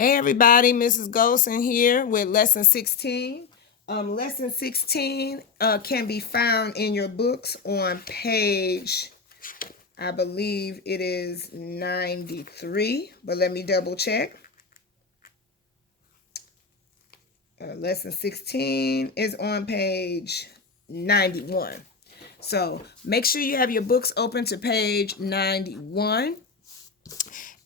Hey everybody, Mrs. Golson here with lesson 16. Lesson 16 can be found in your books on page, I believe it is 93, but let me double check. Lesson 16 is on page 91. So make sure you have your books open to page 91.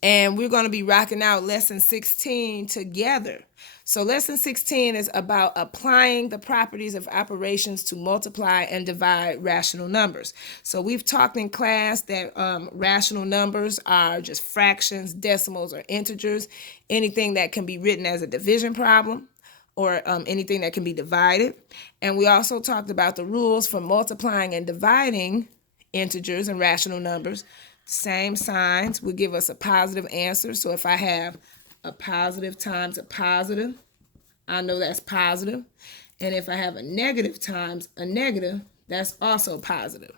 And we're going to be rocking out lesson 16 together. So lesson 16 is about applying the properties of operations to multiply and divide rational numbers. So we've talked in class that rational numbers are just fractions, decimals, or integers, anything that can be written as a division problem or anything that can be divided. And we also talked about the rules for multiplying and dividing integers and rational numbers. Same signs will give us a positive answer. So if I have a positive times a positive, I know that's positive. And if I have a negative times a negative, that's also positive.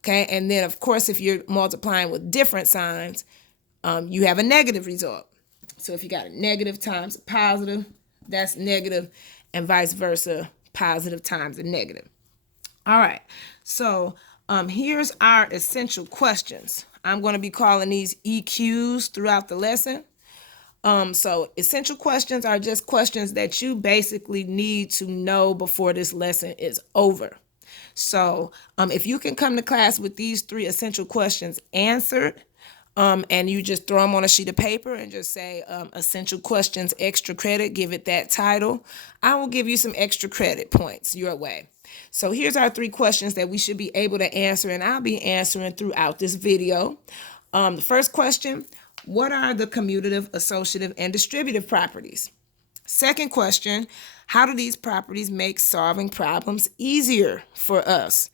Okay, and then of course, if you're multiplying with different signs, you have a negative result. So if you got a negative times a positive, that's negative, and vice versa, positive times a negative. All right, so here's our essential questions. I'm going to be calling these EQs throughout the lesson. So essential questions are just questions that you basically need to know before this lesson is over. So if you can come to class with these 3 essential questions answered, and you just throw them on a sheet of paper and just say essential questions, extra credit, give it that title, I will give you some extra credit points your way. So here's our 3 questions that we should be able to answer, and I'll be answering throughout this video. The first question, what are the commutative, associative, and distributive properties? Second question, how do these properties make solving problems easier for us?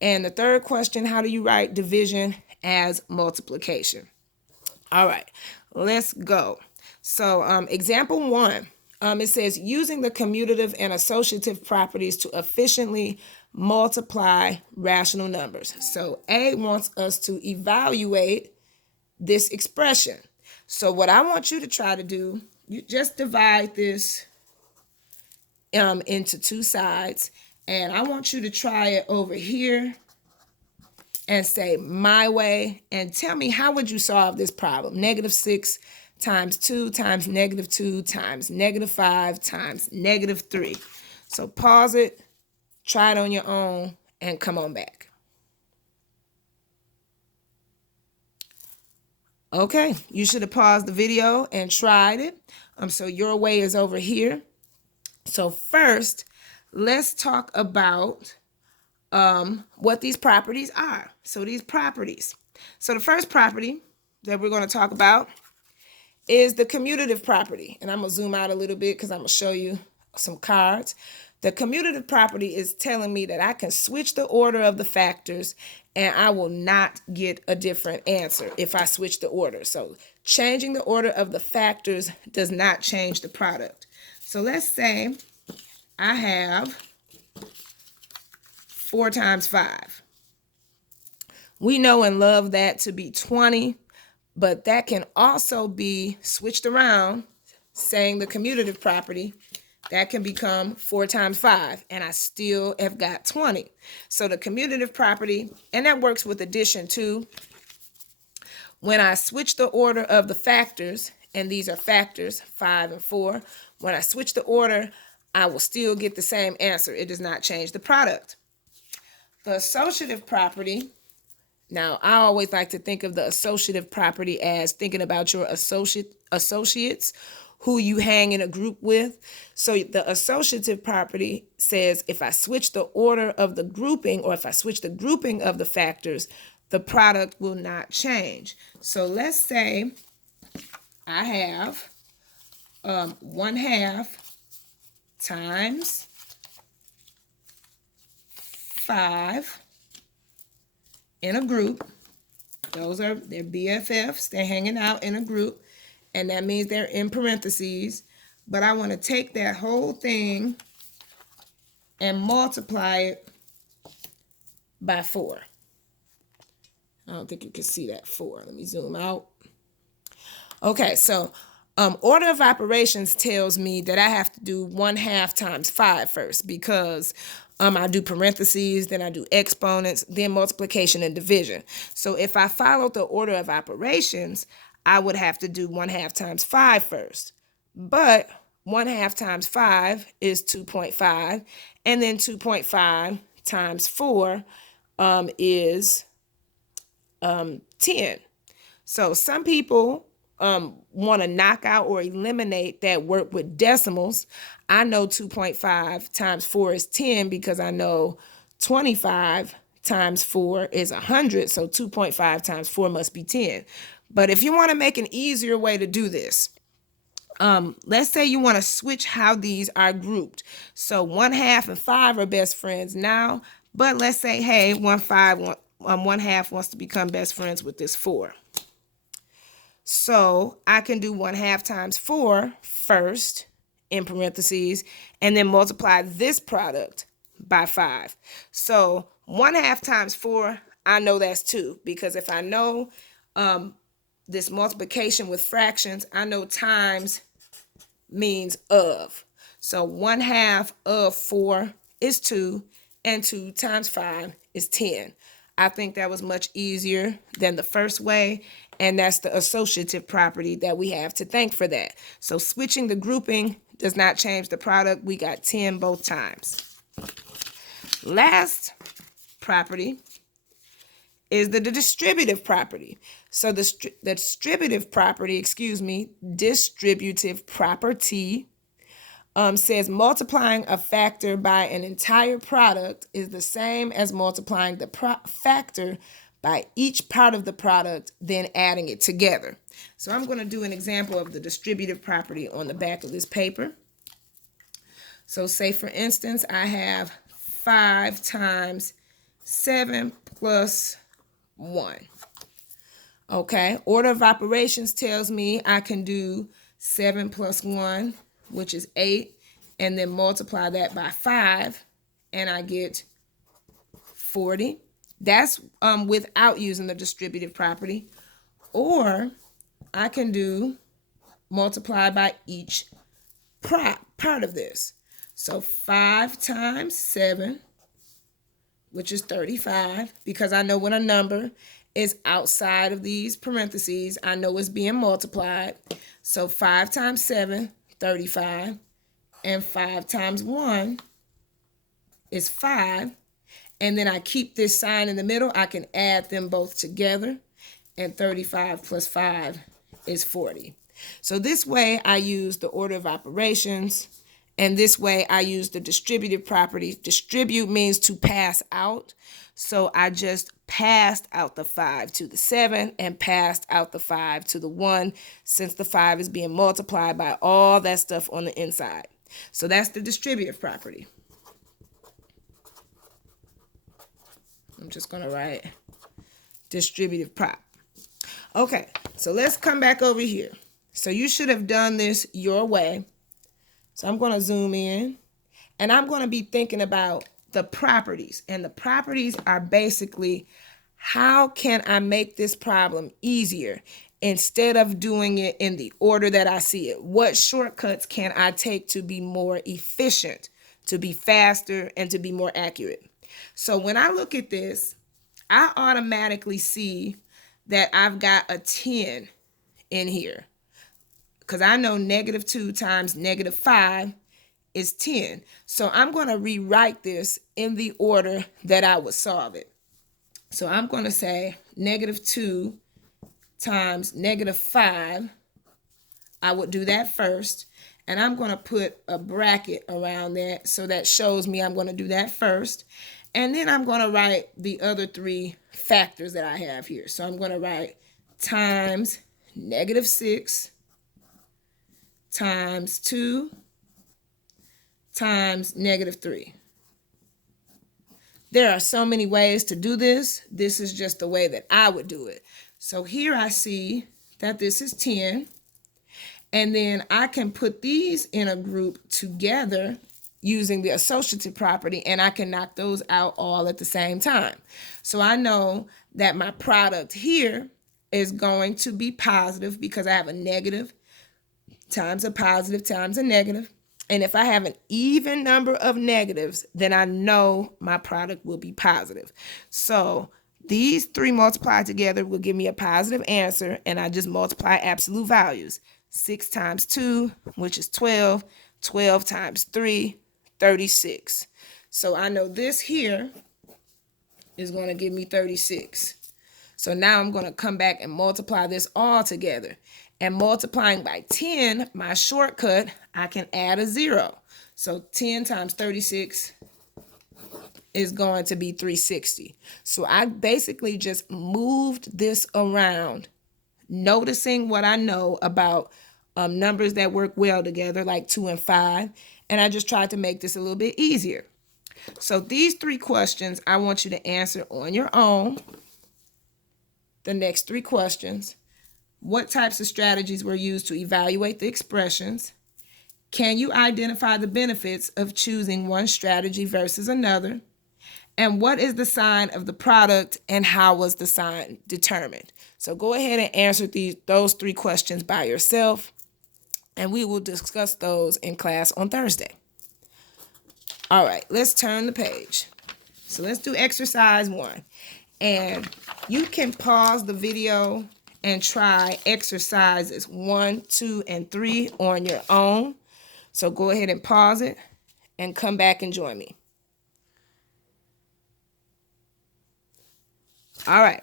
And the third question, how do you write division as multiplication? All right, let's go. So example 1. It says using the commutative and associative properties to efficiently multiply rational numbers. So A wants us to evaluate this expression. So what I want you to try to do, you just divide this into 2 sides, and I want you to try it over here and say my way, and tell me how would you solve this problem. -6 times 2 times -2 times -5 times -3. So pause it, try it on your own, and come on back. Okay, you should have paused the video and tried it. So your way is over here. So first, let's talk about what these properties are. So these properties. So the first property that we're going to talk about is the commutative property. And I'm going to zoom out a little bit because I'm going to show you some cards. The commutative property is telling me that I can switch the order of the factors and I will not get a different answer if I switch the order. So changing the order of the factors does not change the product. So let's say I have 4 times 5. We know and love that to be 20, but that can also be switched around, saying the commutative property, that can become 4 times 5, and I still have got 20. So the commutative property, and that works with addition too. When I switch the order of the factors, and these are factors, 5 and 4, when I switch the order, I will still get the same answer. It does not change the product. The associative property, now I always like to think of the associative property as thinking about your associates who you hang in a group with. So the associative property says if I switch the order of the grouping, or if I switch the grouping of the factors, the product will not change. So let's say I have 1/2 times 5 in a group. Those are their BFFs. They're hanging out in a group, and that means they're in parentheses. But I want to take that whole thing and multiply it by 4. I don't think you can see that 4. Let me zoom out. Okay, so Order of operations tells me that I have to do 1/2 times 5 first because I do parentheses, then I do exponents, then multiplication and division. So if I followed the order of operations, I would have to do 1/2 times 5 first. But 1/2 times 5 is 2.5, and then 2.5 times 4 is 10. So some people want to knock out or eliminate that work with decimals. I know 2.5 times 4 is 10 because I know 25 times 4 is 100. So 2.5 times 4 must be 10. But if you want to make an easier way to do this, let's say you want to switch how these are grouped. So 1/2 and 5 are best friends now, but let's say, hey, 1/5, 1/2 wants to become best friends with this 4. So I can do 1/2 times 4 first in parentheses and then multiply this product by 5. So 1/2 times 4, I know that's 2 because if I know this multiplication with fractions, I know times means of. So 1/2 of 4 is 2 and 2 times 5 is 10. I think that was much easier than the first way, and that's the associative property that we have to thank for that. So switching the grouping does not change the product. We got 10 both times. Last property is the distributive property. So the distributive property, distributive property says multiplying a factor by an entire product is the same as multiplying the factor by each part of the product, then adding it together. So I'm going to do an example of the distributive property on the back of this paper. So say, for instance, I have 5 times 7 plus 1. Okay, order of operations tells me I can do 7 plus 1, which is 8, and then multiply that by 5, and I get 40. That's without using the distributive property. Or I can do multiply by each part of this. So 5 times 7, which is 35, because I know when a number is outside of these parentheses, I know it's being multiplied. So 5 times 7, 35, and 5 times 1 is 5. And then I keep this sign in the middle. I can add them both together, and 35 plus 5 is 40. So this way I use the order of operations, and this way I use the distributive property. Distribute means to pass out. So I just passed out the 5 to the 7 and passed out the 5 to the 1, since the 5 is being multiplied by all that stuff on the inside. So that's the distributive property. I'm just going to write distributive prop. Okay, so let's come back over here. So you should have done this your way. So I'm going to zoom in, and I'm going to be thinking about the properties. And the properties are basically, how can I make this problem easier instead of doing it in the order that I see it? What shortcuts can I take to be more efficient, to be faster, and to be more accurate? So when I look at this, I automatically see that I've got a 10 in here, because I know -2 times -5 is 10. So I'm going to rewrite this in the order that I would solve it. So I'm going to say -2 times -5. I would do that first. And I'm going to put a bracket around that, so that shows me I'm going to do that first. And then I'm going to write the other 3 factors that I have here. So I'm going to write times -6 times 2 times -3. There are so many ways to do this. This is just the way that I would do it. So here I see that this is 10. And then I can put these in a group together using the associative property, and I can knock those out all at the same time. So I know that my product here is going to be positive because I have a negative times a positive times a negative. And if I have an even number of negatives, then I know my product will be positive. So these three multiplied together will give me a positive answer, and I just multiply absolute values. 6 times 2, which is 12. 12 times 3, 36. So I know this here is going to give me 36. So now I'm going to come back and multiply this all together. And multiplying by 10, my shortcut, I can add a 0. So 10 times 36 is going to be 360. So I basically just moved this around, noticing what I know about numbers that work well together, like 2 and 5. And I just tried to make this a little bit easier. So these three questions, I want you to answer on your own. The next three questions. What types of strategies were used to evaluate the expressions? Can you identify the benefits of choosing one strategy versus another? And what is the sign of the product, and how was the sign determined? So go ahead and answer those three questions by yourself, and we will discuss those in class on Thursday. All right, let's turn the page. So let's do exercise 1. And you can pause the video and try exercises 1, 2, and 3 on your own. So go ahead and pause it and come back and join me. All right,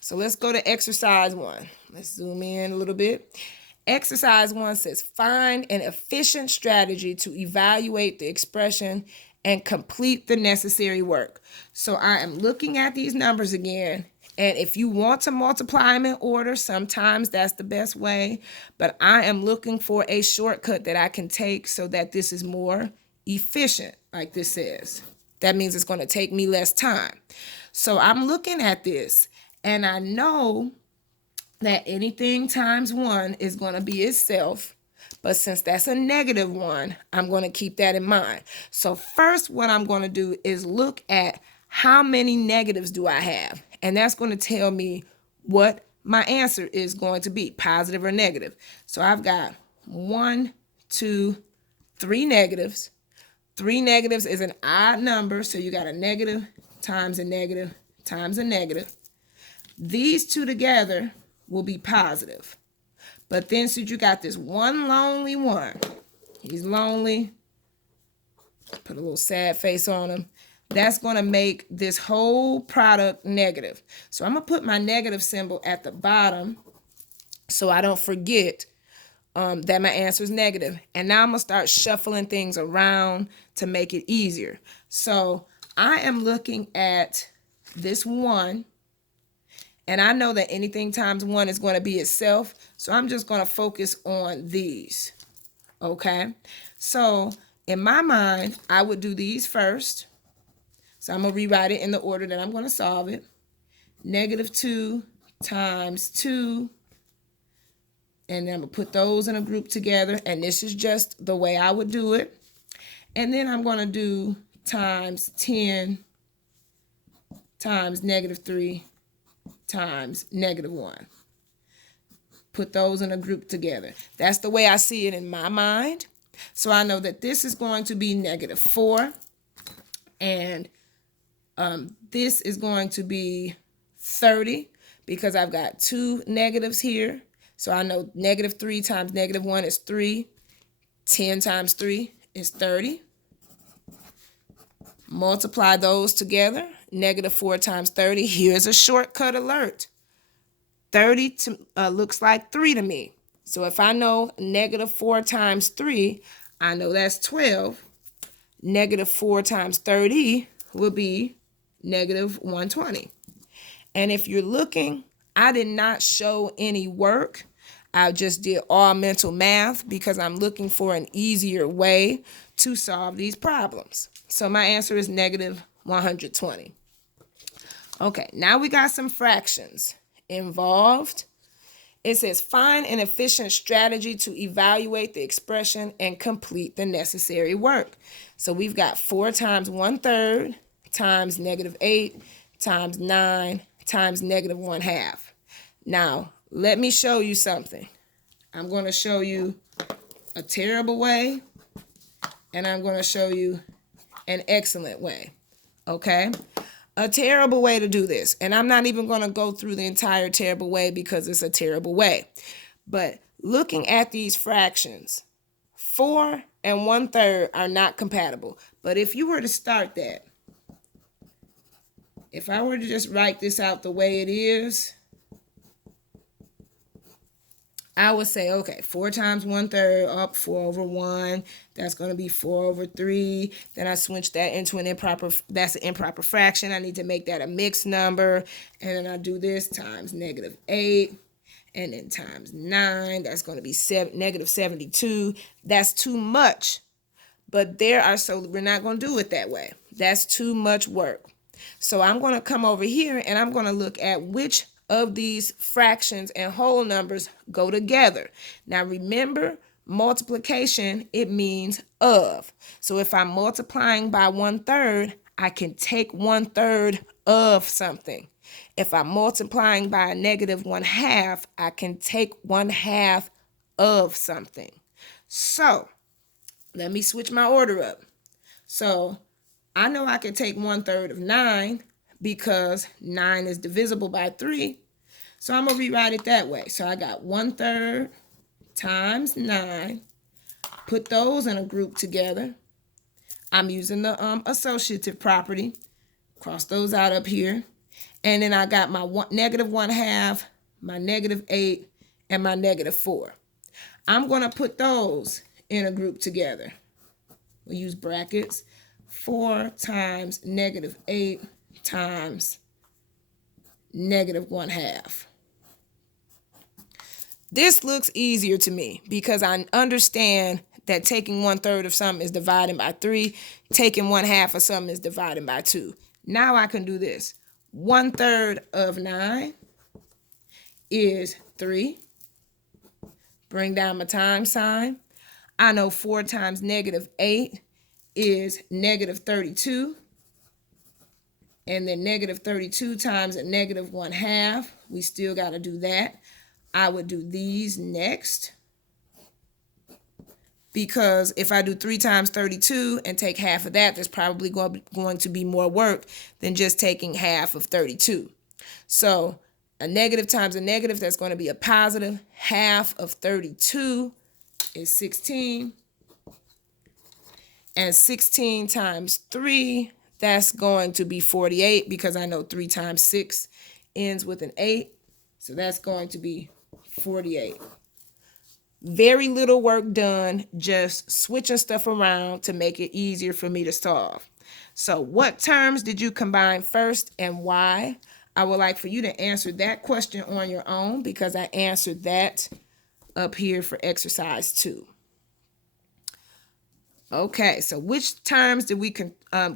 so let's go to exercise 1. Let's zoom in a little bit. Exercise 1 says, find an efficient strategy to evaluate the expression and complete the necessary work. So I am looking at these numbers again, and if you want to multiply them in order, sometimes that's the best way, but I am looking for a shortcut that I can take so that this is more efficient, like this says. That means it's going to take me less time. So I'm looking at this, and I know that anything times 1 is going to be itself. But since that's a negative 1, I'm going to keep that in mind. So first, what I'm going to do is look at how many negatives do I have. And that's going to tell me what my answer is going to be, positive or negative. So I've got 1, 2, 3 negatives. 3 negatives is an odd number, so you got a negative times a negative times a negative. These two together will be positive. But then since you got this one lonely one, he's lonely, put a little sad face on him, that's going to make this whole product negative. So I'm going to put my negative symbol at the bottom so I don't forget that my answer is negative. And now I'm going to start shuffling things around to make it easier. So I am looking at this 1. And I know that anything times 1 is going to be itself. So I'm just going to focus on these. Okay. So in my mind, I would do these first. So I'm going to rewrite it in the order that I'm going to solve it. Negative 2 times 2. And then I'm going to put those in a group together. And this is just the way I would do it. And then I'm going to do times 10 times negative 3 times negative 1. Put those in a group together. That's the way I see it in my mind. So I know that this is going to be negative 4. And this is going to be 30 because I've got 2 negatives here. So I know negative 3 times negative 1 is 3. 10 times 3 is 30. Multiply those together. Negative 4 times 30. Here's a shortcut alert. 30 looks like 3 to me. So if I know negative 4 times 3, I know that's 12. Negative 4 times 30 will be negative 120. And if you're looking, I did not show any work. I just did all mental math because I'm looking for an easier way to solve these problems. So my answer is negative 120. Okay, now we got some fractions involved. It says find an efficient strategy to evaluate the expression and complete the necessary work. So we've got 4 times 1/3 times negative 8 times 9 times negative 1/2. Now, let me show you something. I'm going to show you a terrible way, and I'm going to show you an excellent way, okay? A terrible way to do this, and I'm not even going to go through the entire terrible way because it's a terrible way, but looking at these fractions, 4 and 1/3 are not compatible. But if you were to start that, if I were to just write this out the way it is, I would say, okay, 4 times 1/3 up 4/1. That's going to be 4/3. Then I switch that into an improper, that's an improper fraction. I need to make that a mixed number. And then I do this times -8. And then times 9. That's going to be -72. That's too much. But so we're not going to do it that way. That's too much work. So I'm going to come over here and I'm going to look at which of these fractions and whole numbers go together. Now remember, multiplication, it means of. So if I'm multiplying by 1/3, I can take 1/3 of something. If I'm multiplying by a -1/2, I can take 1/2 of something. So let me switch my order up. So I know I can take 1/3 of 9 because 9 is divisible by 3. So I'm going to rewrite it that way. So I got 1/3 times 9. Put those in a group together. I'm using the associative property. Cross those out up here. And then I got my -1/2, my -8, and my -4. I'm going to put those in a group together. We'll use brackets. 4 times -8 times -1/2. This looks easier to me because I understand that taking 1/3 of something is dividing by 3. Taking 1/2 of something is dividing by 2. Now I can do this. 1/3 of 9 is 3. Bring down my times sign. I know 4 times -8 is -32. And then -32 times a -1/2. We still got to do that. I would do these next. Because if I do 3 times 32 and take half of that, there's probably going to be more work than just taking half of 32. So a negative times a negative, that's going to be a positive. Half of 32 is 16. And 16 times 3, that's going to be 48 because I know 3 times 6 ends with an 8. So that's going to be 48. Very little work done, just switching stuff around to make it easier for me to solve. So what terms did you combine first and why? I would like for you to answer that question on your own because I answered that up here for exercise 2. Okay, so which terms did we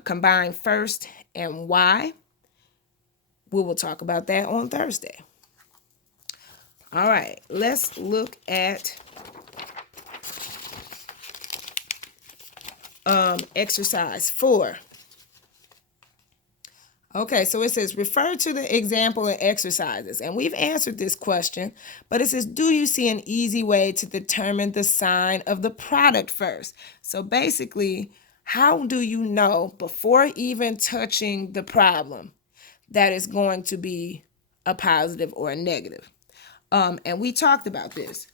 combine first and why? We will talk about that on Thursday. All right, let's look at exercise 4. Okay, so it says refer to the example and exercises. And we've answered this question, but it says, do you see an easy way to determine the sign of the product first? So basically, how do you know before even touching the problem that it's going to be a positive or a negative? And we talked about this.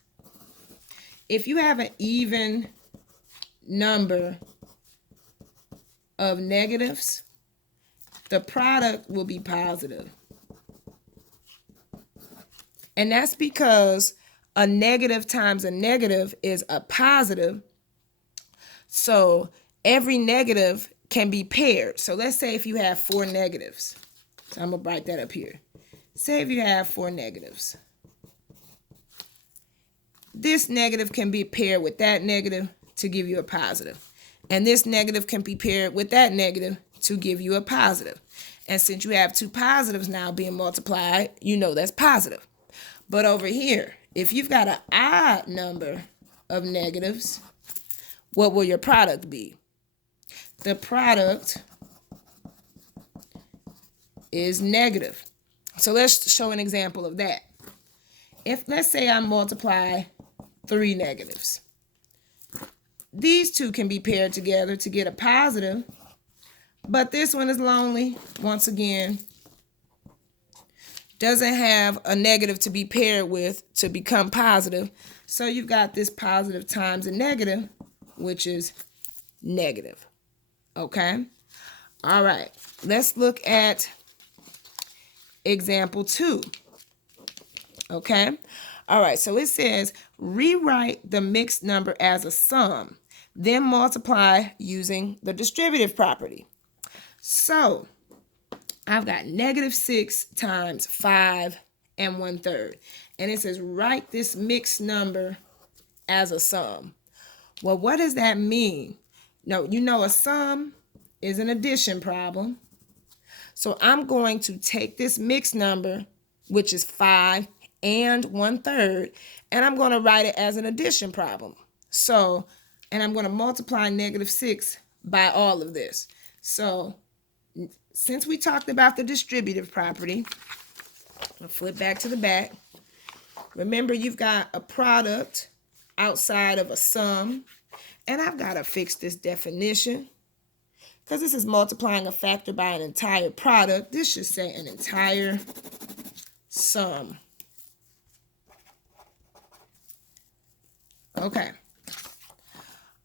If you have an even number of negatives, the product will be positive. And that's because a negative times a negative is a positive. So every negative can be paired. So let's say if you have 4 negatives. So I'm going to write that up here. Say if you have 4 negatives. This negative can be paired with that negative to give you a positive. And this negative can be paired with that negative to give you a positive. And since you have 2 positives now being multiplied, you know that's positive. But over here, if you've got an odd number of negatives, what will your product be? The product is negative. So let's show an example of that. If let's say I multiply 3 negatives. these two can be paired together to get a positive, but this one is lonely. Once again, doesn't have a negative to be paired with to become positive. So you've got this positive times a negative, which is negative. Okay? All right. Let's look at example 2. Okay? All right. So it says, rewrite the mixed number as a sum, then multiply using the distributive property. So I've got -6 times 5 and 1/3. And it says, write this mixed number as a sum. Well, what does that mean? No, you know a sum is an addition problem. So I'm going to take this mixed number, which is 5 and 1/3, and I'm going to write it as an addition problem. So, and I'm going to multiply -6 by all of this. So, since we talked about the distributive property, I'll flip back to the back. Remember, you've got a product outside of a sum, and I've got to fix this definition because this is multiplying a factor by an entire product. This should say an entire sum. Okay.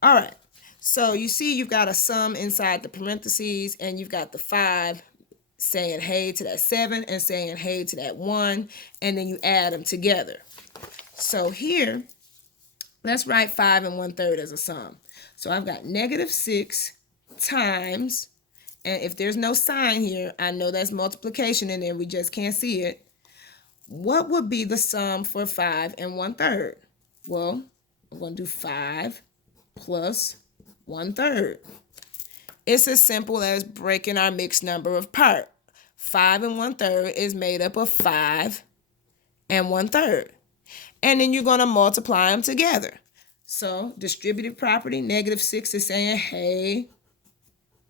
All right. So you see you've got a sum inside the parentheses, and you've got the 5 saying hey to that 7 and saying hey to that 1, and then you add them together. So here, let's write 5 and 1/3 as a sum. So I've got -6 times, and if there's no sign here, I know that's multiplication in there, we just can't see it. What would be the sum for 5 and 1/3? Well, I'm going to do 5 plus 1/3. It's as simple as breaking our mixed number apart. 5 and 1/3 is made up of 5 and 1/3. And then you're going to multiply them together. So distributive property, -6 is saying hey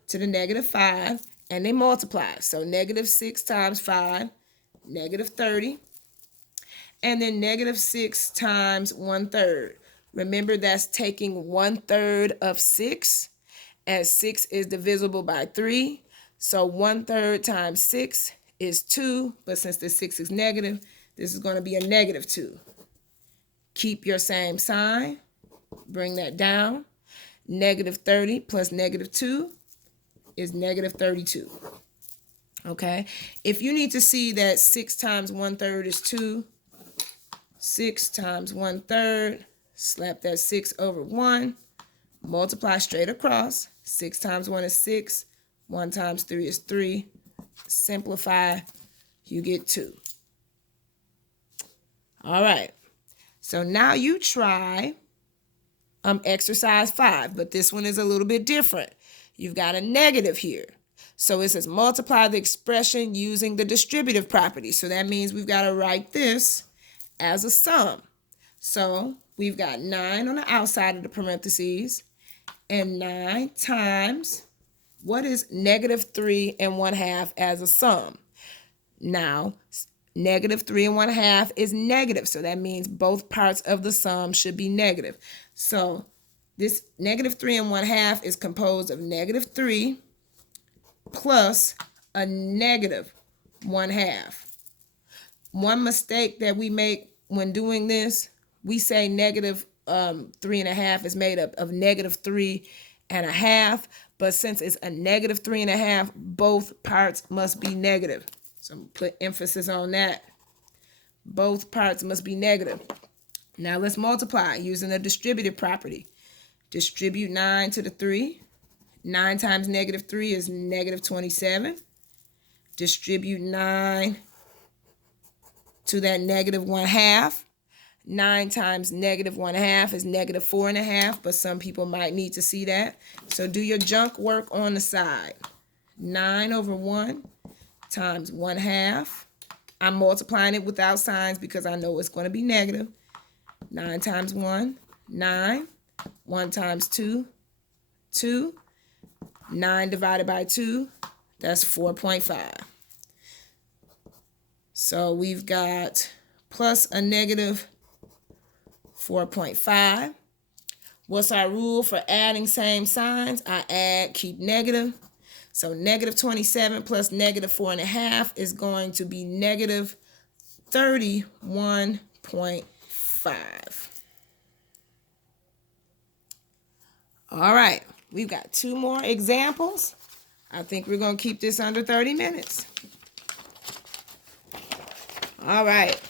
to the -5, and they multiply. So -6 times 5, -30. And then -6 times 1/3. Remember, that's taking 1/3 of 6, and 6 is divisible by 3. So 1/3 times 6 is 2, but since this 6 is negative, this is going to be a -2. Keep your same sign. Bring that down. -30 plus -2 is -32. Okay? If you need to see that 6 times 1/3 is 2, 6 times 1/3, slap that 6 over 1, multiply straight across. 6 times 1 is 6, 1 times 3 is 3. Simplify, you get 2. All right. So now you try exercise 5, but this one is a little bit different. You've got a negative here. So it says multiply the expression using the distributive property. So that means we've got to write this as a sum. So we've got 9 on the outside of the parentheses, and 9 times, what is -3 and 1/2 as a sum? Now, -3 and 1/2 is negative, so that means both parts of the sum should be negative. So this -3 and 1/2 is composed of -3 plus a -1/2. One mistake that we make when doing this, we say -3.5 is made up of -3.5, but since it's a -3.5, both parts must be negative. So I'm going to put emphasis on that. Both parts must be negative. Now let's multiply using the distributive property. Distribute 9 to the 3. 9 times -3 is -27. Distribute 9 to that -1/2. 9 times -1/2 is -4.5, but some people might need to see that. So do your junk work on the side. 9 over 1 times 1/2. I'm multiplying it without signs because I know it's going to be negative. 9 times 1, 9. 1 times 2, 2. 9 divided by 2, that's 4.5. So we've got plus a -4.5. What's our rule for adding same signs? I add, keep negative. So negative 27 plus negative 4.5 is going to be negative 31.5. All right, we've got 2 more examples. I think we're going to keep this under 30 minutes. All right.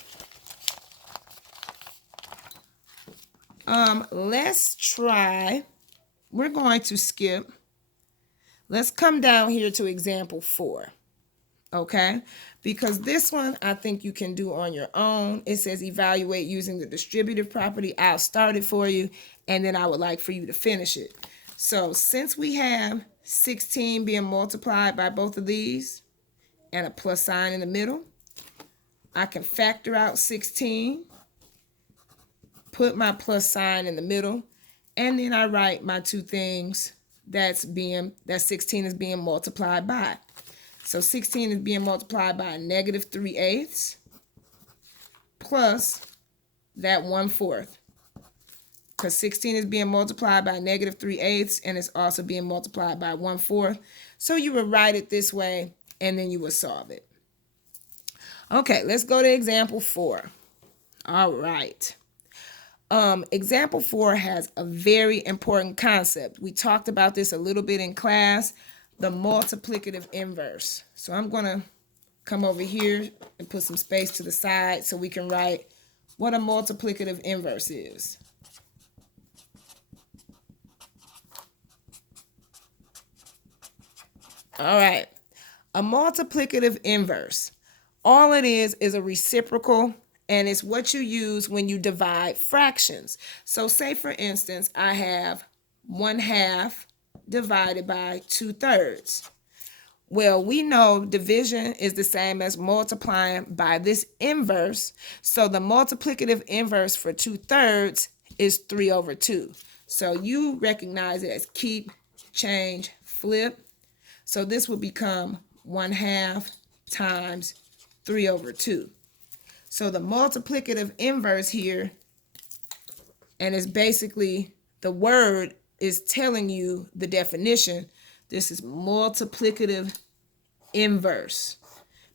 Let's try. We're going to skip. Let's come down here to example 4. Okay? Because this one I think you can do on your own. It says evaluate using the distributive property. I'll start it for you, and then I would like for you to finish it. So since we have 16 being multiplied by both of these and a plus sign in the middle, I can factor out 16, put my plus sign in the middle, and then I write my 2 things that 16 is being multiplied by. So 16 is being multiplied by a negative 3/8 plus that 1/4. Because 16 is being multiplied by negative 3/8 and it's also being multiplied by 1/4. So you would write it this way and then you would solve it. Okay, let's go to example 4. All right. Example 4 has a very important concept. We talked about this a little bit in class, the multiplicative inverse. So I'm going to come over here and put some space to the side so we can write what a multiplicative inverse is. All right, a multiplicative inverse. All it is a reciprocal, and it's what you use when you divide fractions. So say, for instance, I have 1/2 divided by 2/3. Well, we know division is the same as multiplying by this inverse. So the multiplicative inverse for 2/3 is 3/2. So you recognize it as keep, change, flip. So this will become 1/2 times 3/2. So the multiplicative inverse here, and it's basically the word is telling you the definition. This is multiplicative inverse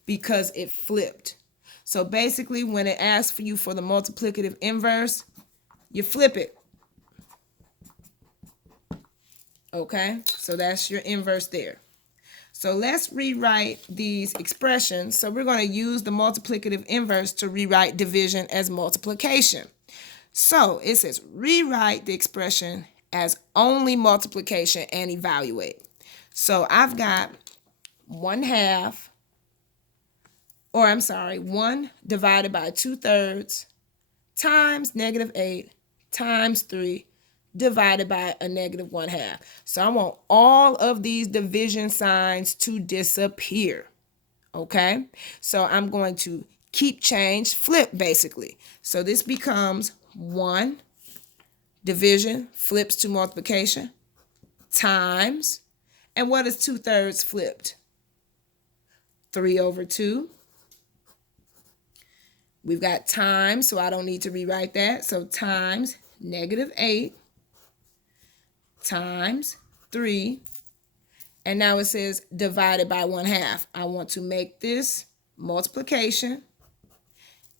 because it flipped. So basically when it asks for you for the multiplicative inverse, you flip it. Okay, so that's your inverse there. So let's rewrite these expressions. So we're going to use the multiplicative inverse to rewrite division as multiplication. So it says rewrite the expression as only multiplication and evaluate. So I've got 1/2, or I'm sorry, 1 divided by 2/3 times -8 times 3 divided by a -1/2. So I want all of these division signs to disappear. Okay, so I'm going to keep, change, flip basically. So this becomes 1 division flips to multiplication times, and what is 2/3 flipped? 3/2. We've got times, so I don't need to rewrite that. So times -8 times 3, and now it says divided by 1/2. I want to make this multiplication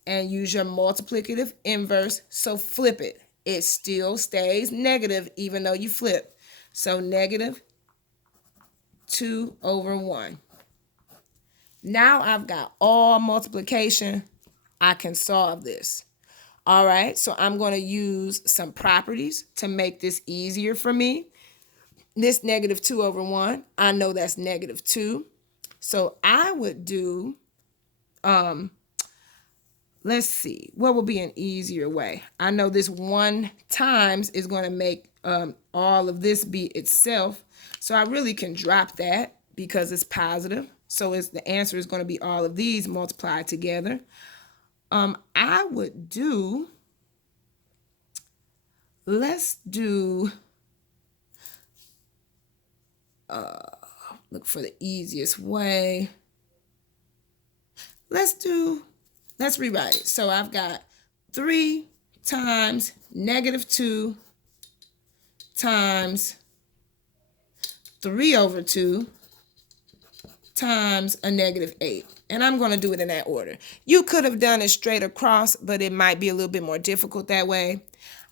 and use your multiplicative inverse, so flip it. It still stays negative even though you flip. So -2/1. Now I've got all multiplication. I can solve this. All right, so I'm going to use some properties to make this easier for me. This -2/1, I know that's -2. So I would do, let's see, what will be an easier way? I know this 1 times is going to make all of this be itself. So I really can drop that because it's positive. So the answer is going to be all of these multiplied together. I would do, let's do, look for the easiest way. Let's rewrite it. So I've got 3 times -2 times 3 over 2 times a negative 8. And I'm going to do it in that order. You could have done it straight across, but it might be a little bit more difficult that way.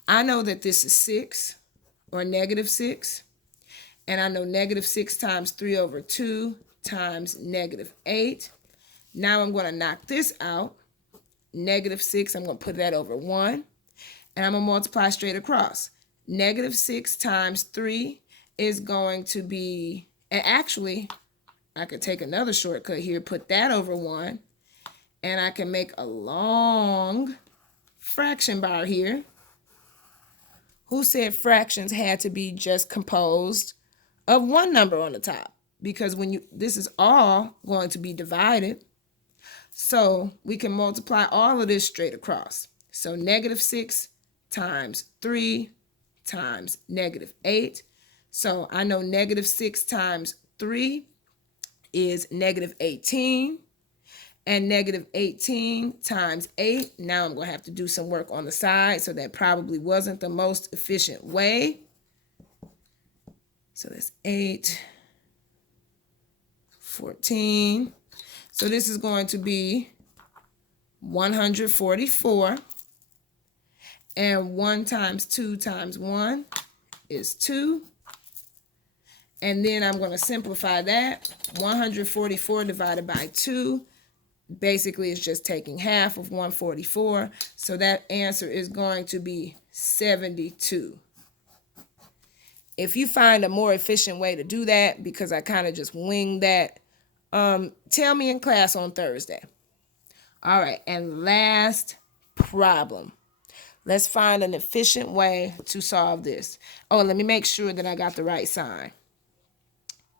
I know that this is 6 or negative 6. And I know negative 6 times 3 over 2 times negative 8. Now I'm going to knock this out. Negative 6, I'm going to put that over 1. And I'm going to multiply straight across. Negative 6 times 3 is going to be, and actually, I could take another shortcut here, put that over 1, and I can make a long fraction bar here. Who said fractions had to be just composed of one number on the top? Because this is all going to be divided. So we can multiply all of this straight across. So negative 6 times 3 times negative 8. So I know negative 6 times 3 is negative 18. And negative 18 times 8. Now I'm going to have to do some work on the side. So that probably wasn't the most efficient way. So that's 8, 14. So this is going to be 144. And 1 times 2 times 1 is 2. And then I'm going to simplify that. 144 divided by 2. Basically, it's just taking half of 144. So that answer is going to be 72. If you find a more efficient way to do that, because I kind of just winged that, tell me in class on Thursday. All right, and last problem. Let's find an efficient way to solve this. Oh, let me make sure that I got the right sign.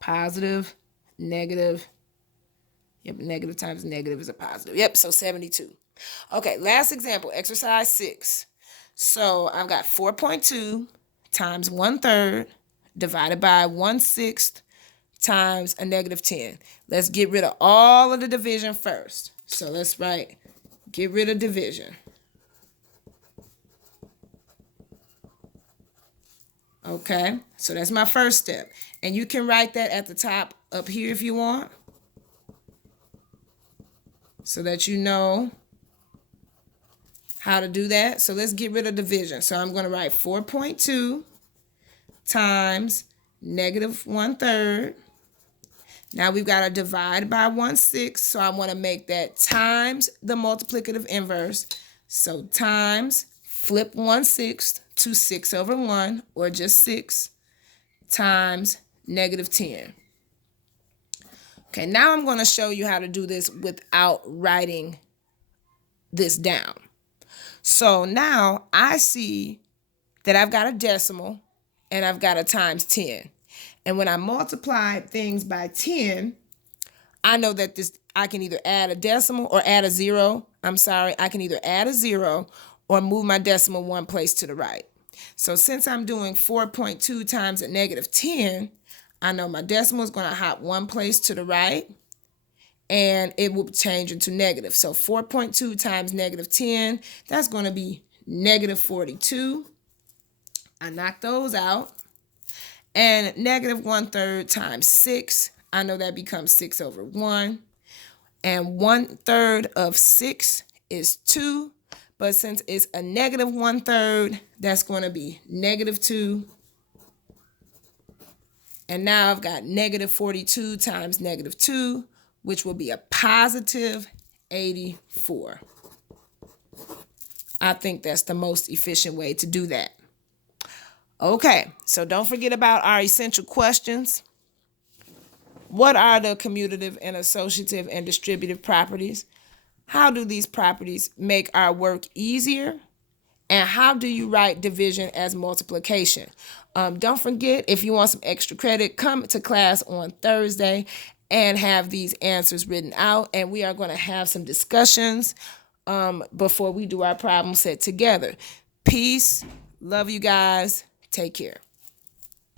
Positive, negative. Yep, negative times negative is a positive. Yep, so 72. Okay, last example, exercise 6. So I've got 4.2 times 1/3 divided by 1/6 times a negative 10. Let's get rid of all of the division first. So let's write, get rid of division. Okay, so that's my first step. And you can write that at the top up here if you want, so that you know how to do that. So let's get rid of division. So I'm going to write 4.2 times negative 1/3. Now we've got to divide by 1/6. So I want to make that times the multiplicative inverse. So times, flip 1/6 to 6 over 1, or just 6, times negative 10. Okay, now I'm going to show you how to do this without writing this down. So now I see that I've got a decimal and I've got a times 10. And when I multiply things by 10, I know that I can either add a decimal or add a 0. I can either add a 0 or move my decimal one place to the right. So since I'm doing 4.2 times a negative 10, I know my decimal is going to hop one place to the right, and it will change into negative. So 4.2 times negative 10, that's going to be negative 42. I knock those out. And negative 1/3 times 6, I know that becomes 6 over 1. And 1/3 of 6 is 2. But since it's a negative 1/3, that's going to be negative 2. And now I've got negative 42 times negative 2, which will be a positive 84. I think that's the most efficient way to do that. Okay, so don't forget about our essential questions. What are the commutative and associative and distributive properties? How do these properties make our work easier? And how do you write division as multiplication? Don't forget, if you want some extra credit, come to class on Thursday and have these answers written out. And we are going to have some discussions before we do our problem set together. Peace. Love you guys. Take care.